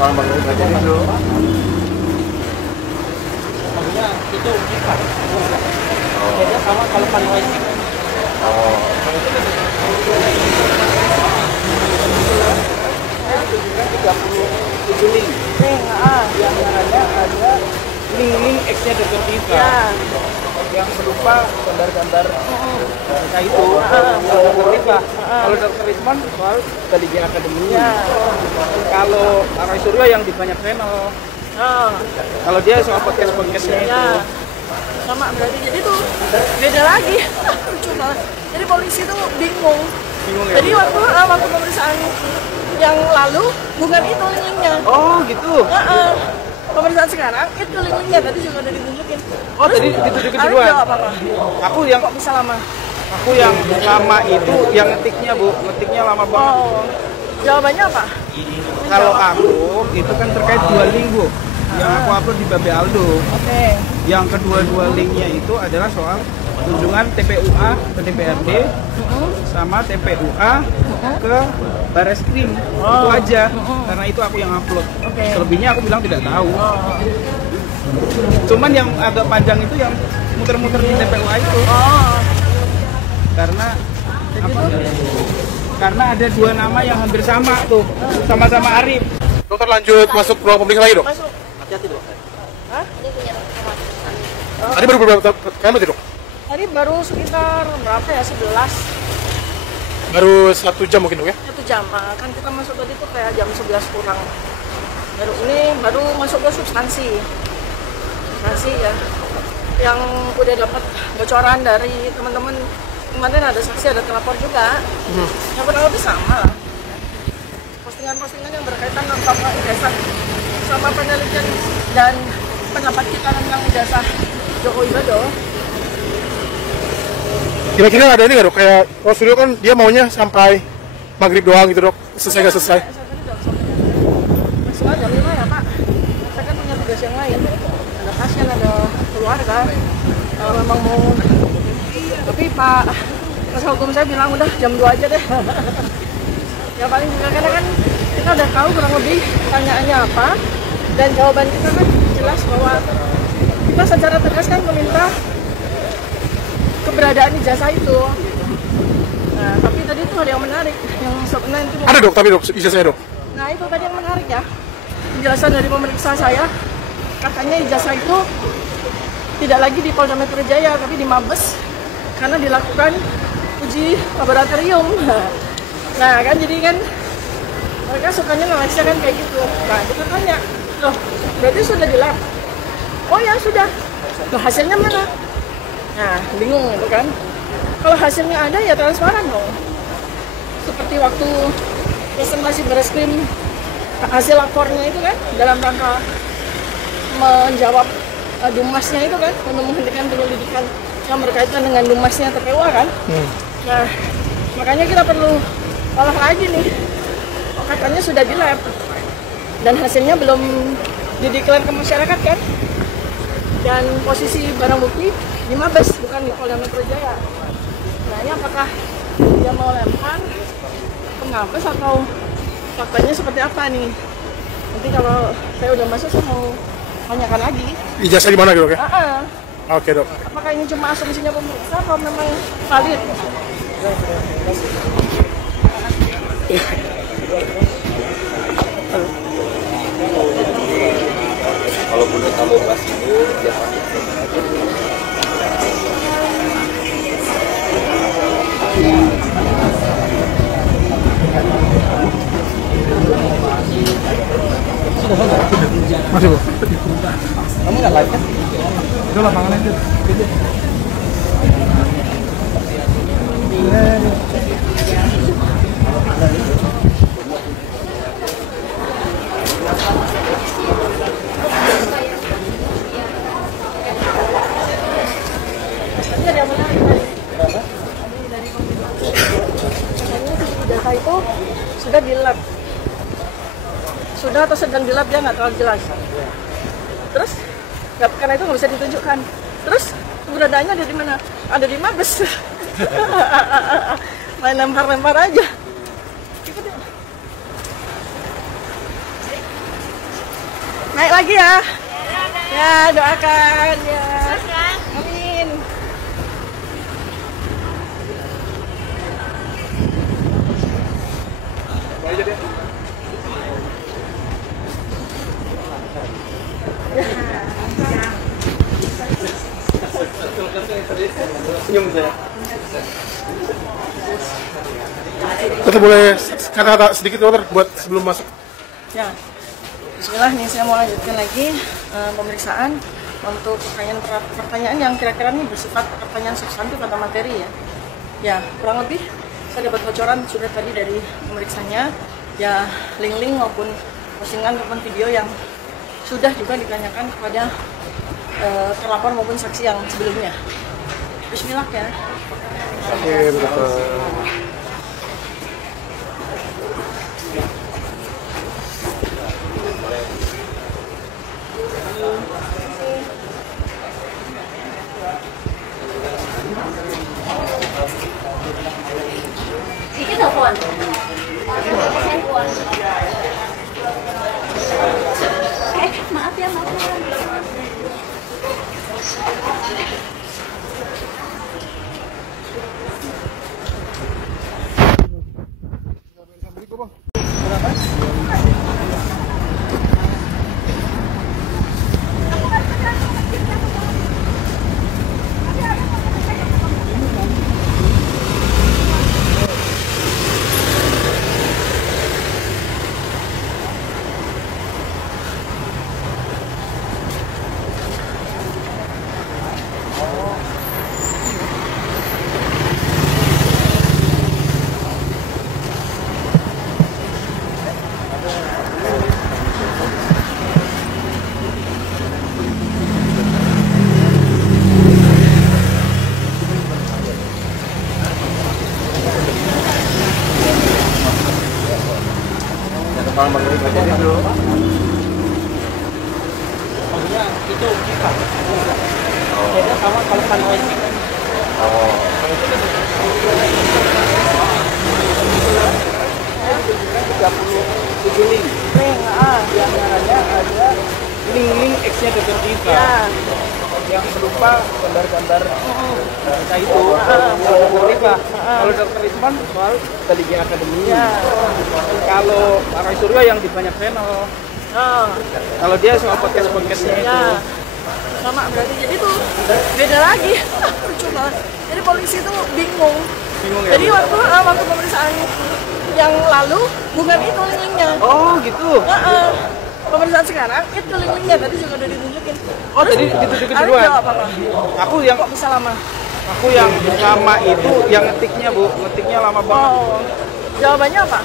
Kalau nggak jadi dulu. Maksudnya itu kita. Beda sama kalau panuai. Oh. Itu link. Yang ada link X-nya Dr. Tiva. Ya. Yang berupa gambar-gambar mereka itu. Dr. Tiva. Kalau Dr. Rizman soal Baligi Academy. Ya. Kalau Roy Suryo yang di banyak channel. Kalau dia soal podcast-podcastnya itu. Ya. Sama berarti, jadi tuh beda lagi. Lucu banget. Jadi polisi tuh bingung. Bingung ya? Jadi waktu pemeriksaan yang lalu bukan itu linknya. Oh gitu. Pemeriksaan sekarang itu linknya tadi juga udah ditunjukin. Oh tadi ditunjukin Arif duluan. jawab apa? Aku yang Kok bisa lama? Aku yang lama itu yang ngetiknya Bu, ngetiknya lama banget. Oh, jawabannya apa? Kalau aku itu kan terkait dua link Bu, yang aku upload di Babe Aldo. Oke. Yang kedua linknya itu adalah soal kunjungan TPUA ke DPRD sama TPUA ke Bareskrim. Itu aja, karena itu aku yang upload. Oke. Selebihnya aku bilang tidak tahu. Cuman yang agak panjang itu yang muter-muter di TPUA itu. Oh, Karena apa? Karena ada dua nama yang hampir sama tuh, sama-sama Arif. Dokter lanjut masuk ruang pemeriksaan lagi dok. masuk. Hati-hati dok. Hah? Tadi baru berapa kali berarti dok? Tadi baru sekitar berapa ya? 11. Baru 1 jam mungkin dok ya? 1 jam. Kan kita masuk tadi tuh kayak jam 11 kurang. Baru masuk ke substansi ya. Yang udah dapat bocoran dari teman-teman, kemarin ada saksi, ada telapor juga. Yang kurang lebih sama lah. Postingan-postingan yang berkaitan sama ijazah, sama penelitian dan pendapat kita tentang ijazah Joko Widodo. Kira-kira ada ini nggak dok? Kayak Roy Suryo kan dia maunya sampai maghrib doang gitu dok. Selesai nggak selesai? Maksimal jam 5 ya Pak. Saya kan punya tugas yang lain. Ada pasien, ada keluarga. Kalau memang mau, tapi Pak kuasa hukum saya bilang udah jam 2 aja deh. Ya paling juga karena kan kita udah tahu kurang lebih pertanyaannya apa, dan jawaban kita kan jelas bahwa kita secara tegas kan meminta keberadaan ijazah itu. Nah, tapi tadi tuh ada yang menarik, yang sebenarnya itu. Ada dok, tapi dok ijazahnya dok. Nah itu tadi yang menarik ya, penjelasan dari pemeriksa saya, katanya ijazah itu tidak lagi di Polda Metro Jaya tapi di Mabes karena dilakukan uji laboratorium. Nah kan jadi kan mereka sukanya ngelesnya kan kayak gitu. Nah kita tanya, loh berarti sudah di lab? Oh ya sudah. Loh hasilnya mana? Nah bingung itu kan. Kalau hasilnya ada ya transparan dong. Seperti waktu presentasi Bareskrim hasil lapornya itu kan dalam rangka menjawab dumasnya itu kan, untuk menghentikan penyelidikan yang berkaitan dengan dumasnya TPUA kan. Nah makanya kita perlu olah lagi nih. Oh, katanya sudah di lab dan hasilnya belum dideklar ke masyarakat kan, dan posisi barang bukti di Mabes bukan di Polda Metro Jaya. Nah ini apakah dia mau lempar ke Mabes atau faktanya seperti apa nih? Nanti kalau saya udah masuk saya mau tanyakan lagi. Ijazah di mana gitu dok ya? Oke dok. Apakah ini cuma asumsinya pemeriksa atau memang valid? Kalau punya kamu pas itu biasanya Masih bu? Kamu nggak live kan? Itu lapangan aja. Tadi ada yang menarik tadi. Dari katanya ijazah itu sudah di lab. Sudah atau sedang di lab dia nggak terlalu jelas. Terus karena itu nggak bisa ditunjukkan. Terus keberadaannya ada di mana? Ada di Mabes. Main lempar-lempar aja. Ikut yuk. Naik lagi ya. Ya, doakan ya. Amin. Senyum saya. Kita boleh kata-kata sedikit dokter buat sebelum masuk. Ya, bismillah nih saya mau lanjutkan lagi pemeriksaan untuk pertanyaan yang kira-kira nih bersifat pertanyaan substantif atau materi ya. Ya, kurang lebih saya dapat bocoran sudah tadi dari pemeriksanya ya, link-link maupun postingan maupun video yang sudah juga ditanyakan kepada terlapor maupun saksi yang sebelumnya. Bismillah ya. Oke, betul. Ini telepon. Maaf ya, maaf ya. Link-link X-nya Dr. Tika yang berupa gambar-gambar kita itu Dr. Tika. Kalau Dr. Isman soal Strategi Akademi. Kalau Pak Roy Suryo yang di banyak channel. Kalau dia soal podcast-podcastnya itu. Sama berarti jadi tuh beda lagi. Lucu banget. Jadi polisi tuh bingung Ya, jadi waktu pemeriksaan yang lalu bukan itu link-linknya. Oh gitu. Pemeriksaan sekarang itu link-linknya tadi juga udah ditunjukin. Oh tadi ditunjukin duluan. Aku yang kok bisa lama? Aku yang lama itu yang ngetiknya Bu, ngetiknya lama banget. Oh, jawabannya apa?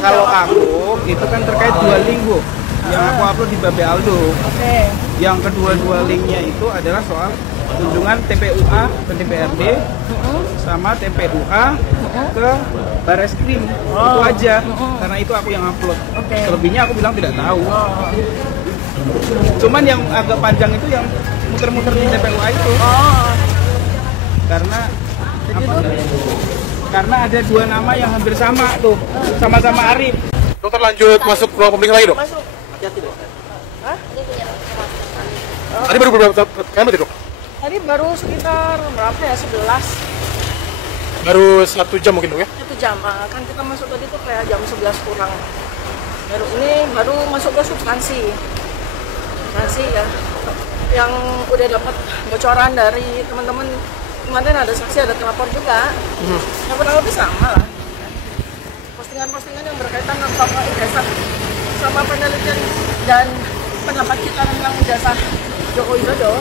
Kalau aku itu kan terkait dua link Bu, yang aku upload di Babe Aldo. Oke. Yang kedua-dua linknya itu adalah soal kunjungan TPUA ke DPRD sama TPUA ke Bareskrim. Itu aja, karena itu aku yang upload. Selebihnya aku bilang tidak tahu. Cuman yang agak panjang itu yang muter-muter di TPUA itu. Karena karena ada dua nama yang hampir sama tuh, sama-sama Arif. Dokter lanjut masuk ruang pemeriksaan lagi dok. Masuk. Hati-hati dok. Hah? Tadi baru berapa kali dok? Tadi baru sekitar berapa ya? 11. Baru 1 jam mungkin dok ya? 1 jam. Kan kita masuk tadi tuh kayak jam 11 kurang. Baru masuk ke substansi ya. Yang udah dapat bocoran dari teman-teman, kemarin ada saksi, ada terlapor juga. Yang kurang lebih sama lah. Postingan-postingan yang berkaitan sama ijazah, sama penelitian dan pendapat kita tentang ijazah Joko Widodo.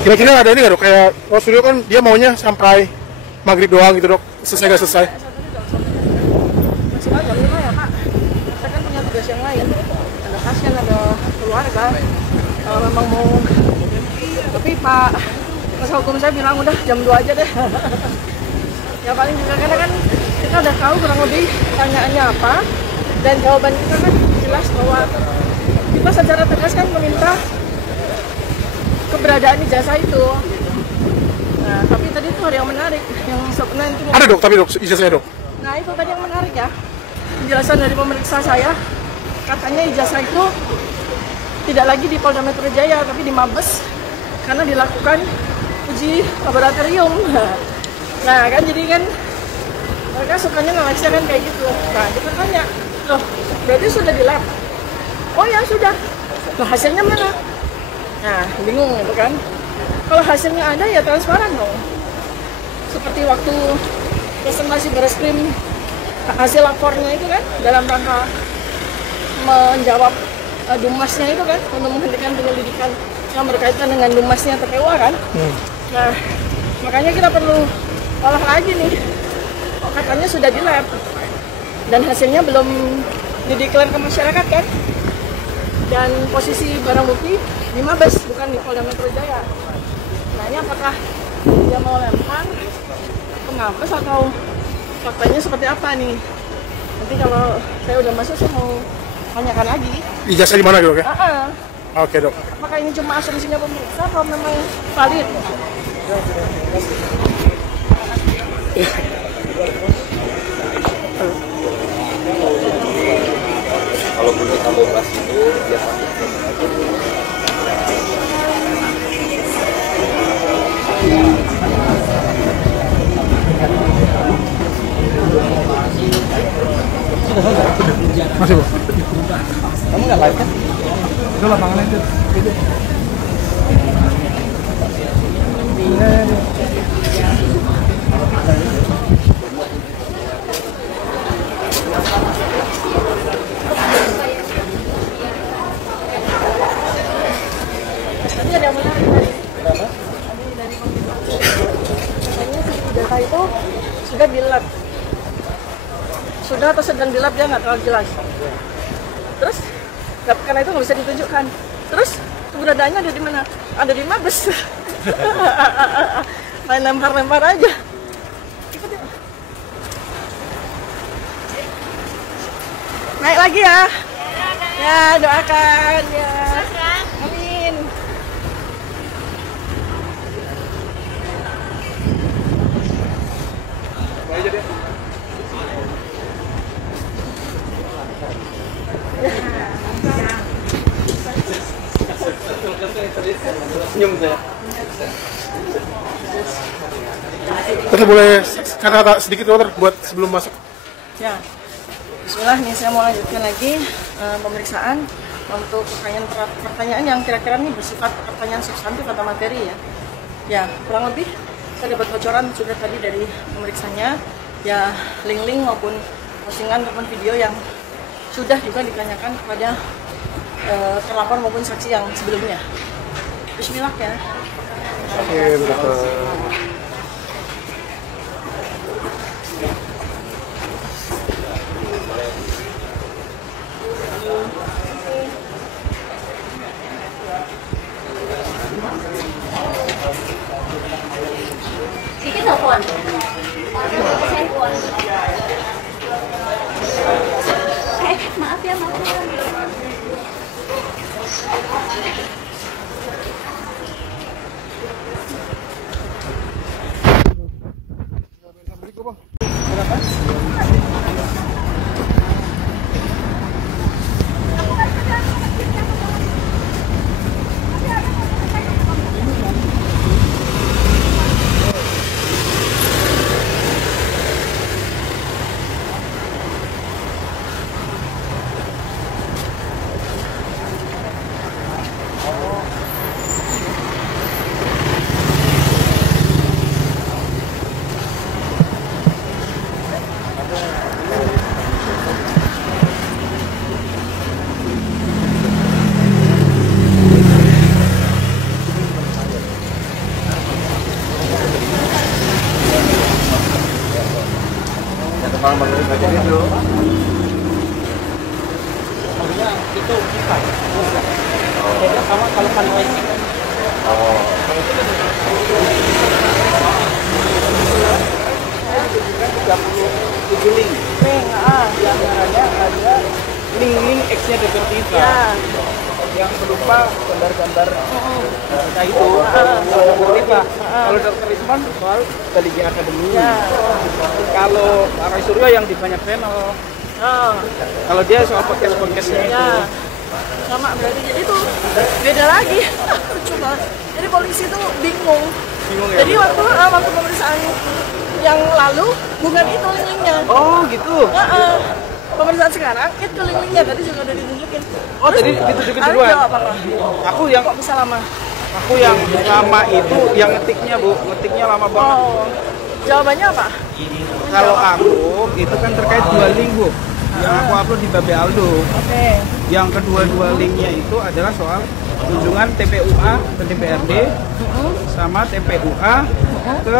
Kira-kira ada ini nggak dok? Kayak Roy Suryo kan dia maunya sampai maghrib doang gitu dok, selesai nggak selesai? Maksimal jam 5 ya Pak. Saya kan punya tugas yang lain. Ada pasien, ada keluarga. Kalau memang mau, tapi Pak kuasa hukum saya bilang udah jam 2 aja deh. Ya paling juga karena kan kita udah tahu kurang lebih pertanyaannya apa, dan jawaban kita kan jelas bahwa kita secara tegas kan meminta keberadaan ijazah itu. Nah, tapi tadi itu ada yang menarik, yang sebenarnya itu. Ada dok, tapi dok ijazahnya dok. Nah itu tadi yang menarik ya, penjelasan dari pemeriksa saya katanya ijazah itu tidak lagi di Polda Metro Jaya tapi di Mabes karena dilakukan uji laboratorium. Nah kan jadi kan mereka sukanya ngelaksa kan kayak gitu. Nah kita tanya, loh berarti sudah di lab? Oh ya sudah. Loh hasilnya mana? Nah bingung gitu kan. Kalau hasilnya ada ya transparan dong. Seperti waktu presentasi Bareskrim hasil lapornya itu kan dalam rangka menjawab dumasnya itu kan untuk menghentikan penyelidikan yang berkaitan dengan dumasnya TPUA kan. Nah makanya kita perlu olah lagi nih. Oh, katanya sudah di lab dan hasilnya belum dideklar ke masyarakat kan. Dan posisi barang bukti di Mabes bukan di Polda Metro Jaya. Nah ini apakah dia mau lempar ke Mabes atau faktanya seperti apa nih? Nanti kalau saya udah masuk saya mau tanyakan lagi. Ijazah di mana gitu ya? Oke dok. Apakah ini cuma asumsinya pemeriksa atau memang valid? Kalaupun kita mau bahas itu biar Masih bu? Kamu nggak live kan? Itu lapangan itu. Tadi ada yang menarik tadi. Dari katanya si data itu sudah di lab. Sudah atau sedang di lab dia nggak terlalu jelas. Terus karena itu nggak bisa ditunjukkan. Terus keberadaannya ada di mana? Ada di Mabes. Main lempar-lempar aja. Ikut yuk. Naik lagi ya. Ya doakan ya. Amin. Senyum saya. Kita boleh kata-kata sedikit dokter buat sebelum masuk. Ya, bismillah nih saya mau lanjutkan lagi pemeriksaan untuk pertanyaan yang kira-kira nih bersifat pertanyaan substantif atau materi ya. Ya, kurang lebih saya dapat bocoran sudah tadi dari pemeriksanya ya link-link maupun postingan ataupun video yang sudah juga ditanyakan kepada terlapor maupun saksi yang sebelumnya. Bismillah ya. Oke dokter. Kiki telepon. Handphone. Maaf ya, maaf ya. Itu kita. Beda sama kalau panelis. Link. Yang Caranya ada link-link X-nya definitif yang berupa gambar-gambar data itu. Kalau Dr. Risman soal intelijen akademi. Kalau Pak Roy Suryo yang di banyak channel. Oh, Kalau dia soal podcast-podcastnya itu. ya. Sama berarti jadi tuh beda lagi. Cuma jadi polisi tuh bingung. Bingung ya? Jadi waktu pemeriksaan yang lalu bukan itu link-linknya. Oh gitu. Pemeriksaan sekarang itu link-linknya tadi juga udah ditunjukin. Oh tadi ditunjukin Arief duluan. jawab apa? Aku yang Kok bisa lama? lama itu yang ngetiknya Bu, ngetiknya lama banget. Oh, jawabannya apa? Kalau aku itu kan terkait dua link Bu, yang aku upload di Babe Aldo. Oke. Yang kedua linknya itu adalah soal kunjungan TPUA ke DPRD sama TPUA ke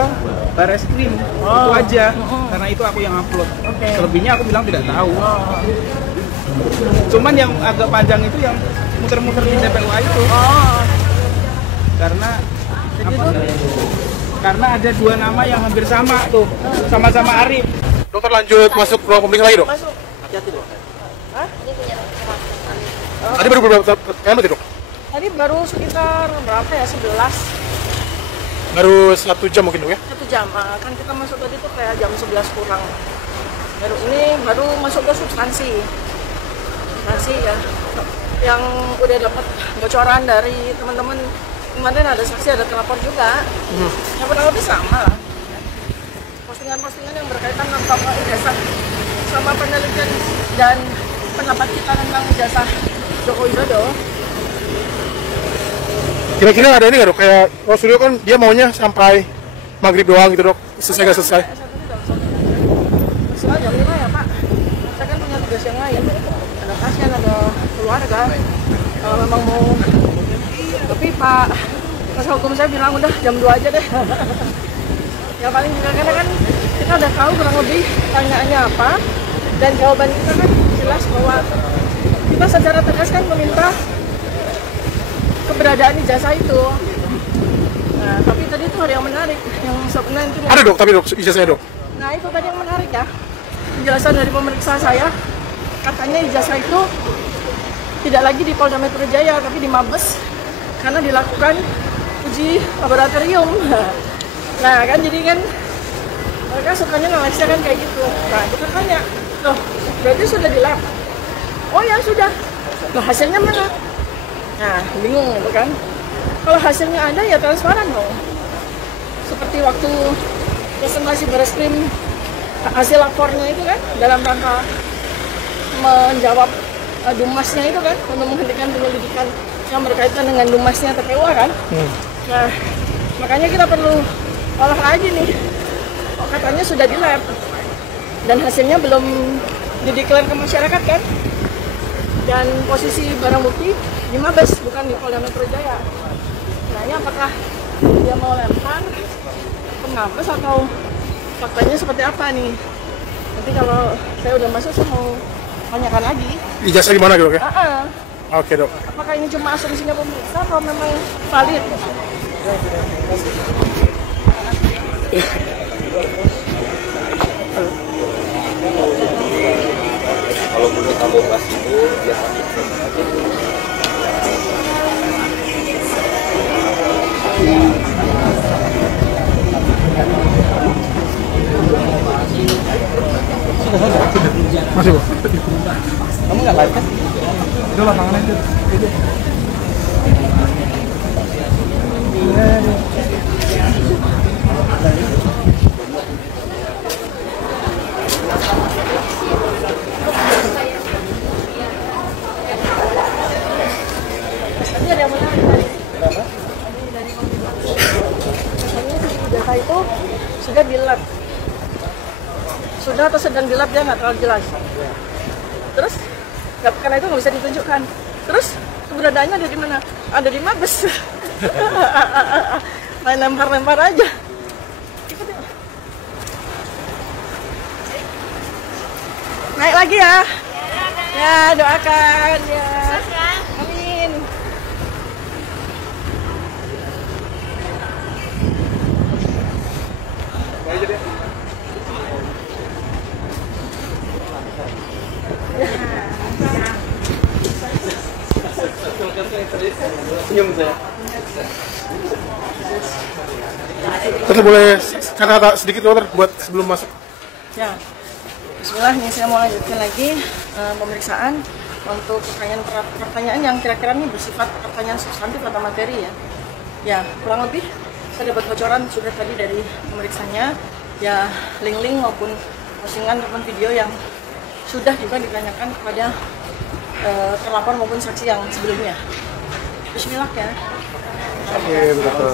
Bareskrim. Itu aja, karena itu aku yang upload. Oke. Selebihnya aku bilang tidak tahu. Cuman yang agak panjang itu yang muter-muter di TPUA itu. Oh, Karena karena ada dua nama yang hampir sama tuh, sama-sama Arief. Dokter lanjut masuk ruang pemeriksaan lagi dok. masuk. Hati-hati dong. Hah? Tadi baru berapa menit dok? Tadi baru sekitar berapa ya? 11 Baru 1 jam mungkin dok ya? 1 jam. Kan kita masuk tadi tuh kayak jam 11 kurang. Baru masuk ke substansi ya. Yang udah dapat bocoran dari teman-teman, kemarin ada saksi, ada terlapor juga. Yang kurang lebih sama lah. Postingan-postingan yang berkaitan tentang ijazah sama penelitian dan pendapat kita tentang ijazah Joko Widodo. Kira-kira ada ini nggak dok? Kayak Studio kan dia maunya sampai maghrib doang gitu dok. Selesai nggak selesai? Selesai jam 5 ya Pak. Saya kan punya tugas yang lain. Ada pasien, ada keluarga. Kalau memang mau, tapi Pak kuasa hukum saya bilang udah jam 2 aja deh. Ya paling juga karena kan kita udah tahu kurang lebih tanyaannya apa, dan jawaban kita kan jelas bahwa kita secara tegas kan meminta keberadaan ijazah itu. Nah, tapi tadi itu ada yang menarik, yang sebenarnya itu Ada dok, tapi dok ijazahnya dok. Nah itu tadi yang menarik ya, penjelasan dari pemeriksa saya, katanya ijazah itu tidak lagi di Polda Metro Jaya tapi di Mabes karena dilakukan uji laboratorium. Nah kan jadi kan mereka sukanya ngelesnya kan kayak gitu. Nah kita tanya, loh berarti sudah di lab? Oh ya sudah. Loh hasilnya mana? Nah bingung gitu kan. Kalau hasilnya ada ya transparan dong. Seperti waktu presentasi Bareskrim hasil lapornya itu kan dalam rangka menjawab dumasnya itu kan, untuk menghentikan penyelidikan yang berkaitan dengan dumasnya TPUA kan. Nah makanya kita perlu olah lagi nih. Oh, katanya sudah di lab dan hasilnya belum dideklar ke masyarakat kan, dan posisi barang bukti di Mabes bukan di Polda Metro Jaya. Nah ini apakah dia mau lempar ke Mabes atau faktanya seperti apa nih? Nanti kalau saya udah masuk saya mau tanyakan lagi. Ijazah gimana gitu dok ya? Oke dok. Apakah ini cuma asumsinya pemeriksa atau memang valid? Kalau menurut kamu kelas itu dia sakit. Masih bu? Kamu nggak live kan? Udah lah tangannya itu. Tadi ada yang menarik tadi. Dari katanya ijazah itu sudah di lab. Sudah atau sedang di lab dia nggak terlalu jelas. Terus karena itu nggak bisa ditunjukkan. Terus keberadaannya ada di mana? Ada di Mabes. Main lempar-lempar aja. Ikut yuk. Naik lagi ya. Ya doakan ya. Amin. Senyum saya. Dokter boleh kata-kata sedikit dokter buat sebelum masuk? Ya. Bismillahirrahmanirrahim. Bismillah, nih saya mau lanjutkan lagi pemeriksaan untuk pertanyaan yang kira-kira ini bersifat pertanyaan substantif atau materi ya. Ya, kurang lebih saya dapat bocoran sudah tadi dari pemeriksanya, ya link-link maupun postingan ataupun video yang sudah juga ditanyakan kepada terlapor maupun saksi yang sebelumnya. Bismillah ya. Oke, betul.